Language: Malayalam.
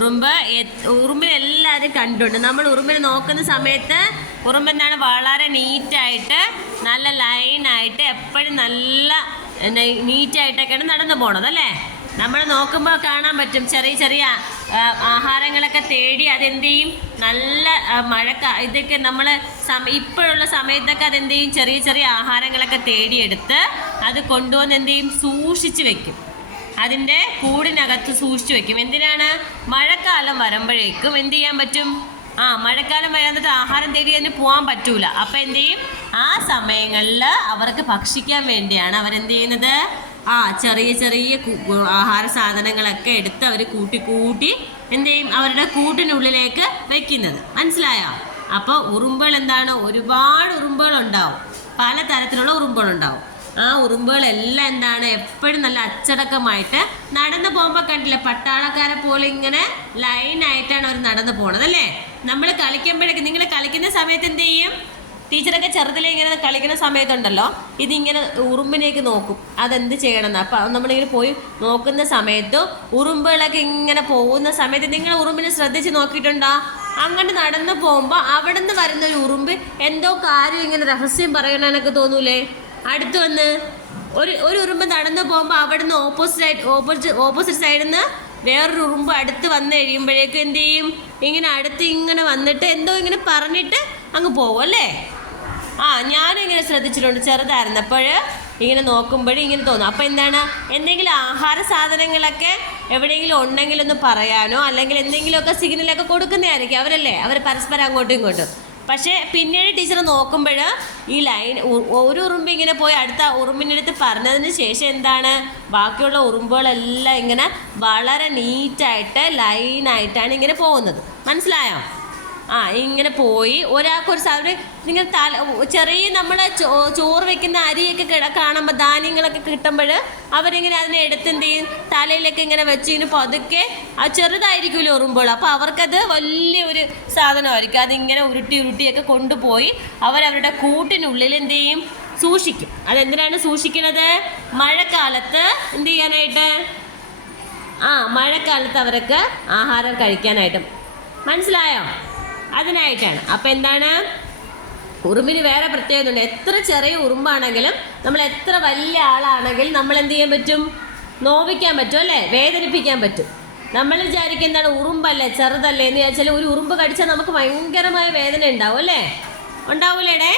ഉറുമ്പിനെ എല്ലാവരും കണ്ടിട്ടുണ്ട്. നമ്മൾ ഉറുമ്പിനെ നോക്കുന്ന സമയത്ത് ഉറുമ്പ് എന്താണ് വളരെ നീറ്റായിട്ട് നല്ല ലൈനായിട്ട് എപ്പോഴും നല്ല നീറ്റായിട്ടൊക്കെയാണ് നടന്നു പോണത് അല്ലേ. നമ്മൾ നോക്കുമ്പോൾ കാണാൻ പറ്റും ചെറിയ ചെറിയ ആഹാരങ്ങളൊക്കെ തേടി അതെന്ത് ചെയ്യും, നല്ല ഇതൊക്കെ നമ്മൾ ഇപ്പോഴുള്ള സമയത്തൊക്കെ അതെന്ത് ചെയ്യും, ചെറിയ ചെറിയ ആഹാരങ്ങളൊക്കെ തേടിയെടുത്ത് അത് കൊണ്ടുവന്ന് എന്ത് ചെയ്യും, സൂക്ഷിച്ച് വെക്കും. അതിൻ്റെ കൂടിനകത്ത് സൂക്ഷിച്ച് വെക്കും. എന്തിനാണ്? മഴക്കാലം വരുമ്പോഴേക്കും എന്ത് ചെയ്യാൻ പറ്റും, മഴക്കാലം വരാന്നിട്ട് ആഹാരം തേടി അതിന് പോകാൻ പറ്റൂല. അപ്പം എന്ത് ചെയ്യും, ആ സമയങ്ങളിൽ അവർക്ക് ഭക്ഷിക്കാൻ വേണ്ടിയാണ് അവരെന്ത് ചെയ്യുന്നത്, ചെറിയ ചെറിയ ആഹാര സാധനങ്ങളൊക്കെ എടുത്ത് അവർ കൂട്ടി എന്ത് ചെയ്യും, അവരുടെ കൂട്ടിനുള്ളിലേക്ക് വെക്കുന്നത്. മനസ്സിലായോ? അപ്പോൾ ഉറുമ്പുകൾ എന്താണ്, ഒരുപാട് ഉറുമ്പുകളുണ്ടാവും, പല തരത്തിലുള്ള ഉറുമ്പുകളുണ്ടാവും. ആ ഉറുമ്പുകളെല്ലാം എന്താണ്, എപ്പോഴും നല്ല അച്ചടക്കമായിട്ട് നടന്നു പോകുമ്പോൾ കണ്ടില്ലേ, പട്ടാളക്കാരെ പോലെ ഇങ്ങനെ ലൈനായിട്ടാണ് അവർ നടന്നു പോണത് അല്ലേ. നമ്മൾ കളിക്കുമ്പോഴൊക്കെ, നിങ്ങൾ കളിക്കുന്ന സമയത്ത് എന്ത് ചെയ്യും, ടീച്ചറൊക്കെ ചെറുതിലെ ഇങ്ങനെ കളിക്കുന്ന സമയത്തുണ്ടല്ലോ, ഇതിങ്ങനെ ഉറുമ്പിനേക്ക് നോക്കും അതെന്ത് ചെയ്യണമെന്ന്. അപ്പം നമ്മളിങ്ങനെ പോയി നോക്കുന്ന സമയത്ത് ഉറുമ്പുകളൊക്കെ ഇങ്ങനെ പോകുന്ന സമയത്ത് നിങ്ങൾ ഉറുമ്പിനെ ശ്രദ്ധിച്ച് നോക്കിയിട്ടുണ്ടോ? അങ്ങോട്ട് നടന്നു പോകുമ്പോൾ അവിടെ നിന്ന് വരുന്ന ഒരു ഉറുമ്പ് എന്തോ കാര്യം ഇങ്ങനെ രഹസ്യം പറയണമെന്നൊക്കെ തോന്നൂലേ. അടുത്ത് വന്ന് ഒരു ഉറുമ്പ് നടന്നു പോകുമ്പോൾ അവിടെ നിന്ന് ഓപ്പോസിറ്റ് സൈഡിൽ നിന്ന് വേറൊരു ഉറുമ്പ് അടുത്ത് വന്ന് കഴിയുമ്പോഴേക്കും എന്ത് ചെയ്യും, ഇങ്ങനെ അടുത്ത് ഇങ്ങനെ വന്നിട്ട് എന്തോ ഇങ്ങനെ പറഞ്ഞിട്ട് അങ്ങ് പോകും അല്ലേ. ഞാനും ഇങ്ങനെ ശ്രദ്ധിച്ചിട്ടുണ്ട് ചെറുതായിരുന്നപ്പോൾ, ഇങ്ങനെ നോക്കുമ്പോഴും ഇങ്ങനെ തോന്നും. അപ്പോൾ എന്താണ്, എന്തെങ്കിലും ആഹാര സാധനങ്ങളൊക്കെ എവിടെയെങ്കിലും ഉണ്ടെങ്കിലൊന്ന് പറയാനോ അല്ലെങ്കിൽ എന്തെങ്കിലുമൊക്കെ സിഗ്നലൊക്കെ കൊടുക്കുന്നതായിരിക്കും അവരല്ലേ, അവർ പരസ്പരം അങ്ങോട്ടും ഇങ്ങോട്ടും. പക്ഷേ പിന്നീട് ടീച്ചർ നോക്കുമ്പോൾ ഈ ലൈൻ ഒരു ഉറുമ്പ് ഇങ്ങനെ പോയി അടുത്ത ഉറുമ്പിൻ്റെ അടുത്ത് പറഞ്ഞതിന് ശേഷം എന്താണ്, ബാക്കിയുള്ള ഉറുമ്പുകളെല്ലാം ഇങ്ങനെ വളരെ നീറ്റായിട്ട് ലൈനായിട്ടാണ് ഇങ്ങനെ പോകുന്നത്. മനസ്സിലായോ? ഇങ്ങനെ പോയി ഒരാൾക്കൊരു സാധനം ഇങ്ങനെ ചെറിയ നമ്മളെ ചോറ് വെക്കുന്ന അരിയൊക്കെ കാണുമ്പോൾ ധാന്യങ്ങളൊക്കെ കിട്ടുമ്പോൾ അവരിങ്ങനെ അതിനെ എടുത്ത് എന്ത് ചെയ്യും, തലയിലൊക്കെ ഇങ്ങനെ വെച്ച് ഇങ്ങനെ പതുക്കെ, ചെറുതായിരിക്കുമല്ലോ ഉറുമ്പുകൾ, അപ്പോൾ അവർക്കത് വലിയൊരു സാധനമായിരിക്കും. അതിങ്ങനെ ഉരുട്ടിയൊക്കെ കൊണ്ടുപോയി അവരവരുടെ കൂട്ടിനുള്ളിൽ എന്ത് ചെയ്യും, സൂക്ഷിക്കും. അതെന്തിനാണ് സൂക്ഷിക്കണത്? മഴക്കാലത്ത് എന്ത് ചെയ്യാനായിട്ട്, മഴക്കാലത്ത് അവർക്ക് ആഹാരം കഴിക്കാനായിട്ടും. മനസ്സിലായോ? അതിനായിട്ടാണ്. അപ്പം എന്താണ്, ഉറുമ്പിന് വേറെ പ്രത്യേകത ഉണ്ട്. എത്ര ചെറിയ ഉറുമ്പാണെങ്കിലും നമ്മൾ എത്ര വലിയ ആളാണെങ്കിലും നമ്മൾ എന്ത് ചെയ്യാൻ പറ്റും, നോവിക്കാൻ പറ്റും അല്ലേ, വേദനിപ്പിക്കാൻ പറ്റും. നമ്മൾ വിചാരിക്കും എന്താണ്, ഉറുമ്പല്ലേ ചെറുതല്ലേ എന്ന് വിചാരിച്ചാൽ ഒരു ഉറുമ്പ് കടിച്ചാൽ നമുക്ക് ഭയങ്കരമായ വേദന ഉണ്ടാവും അല്ലേ, ഉണ്ടാവൂലേടേ.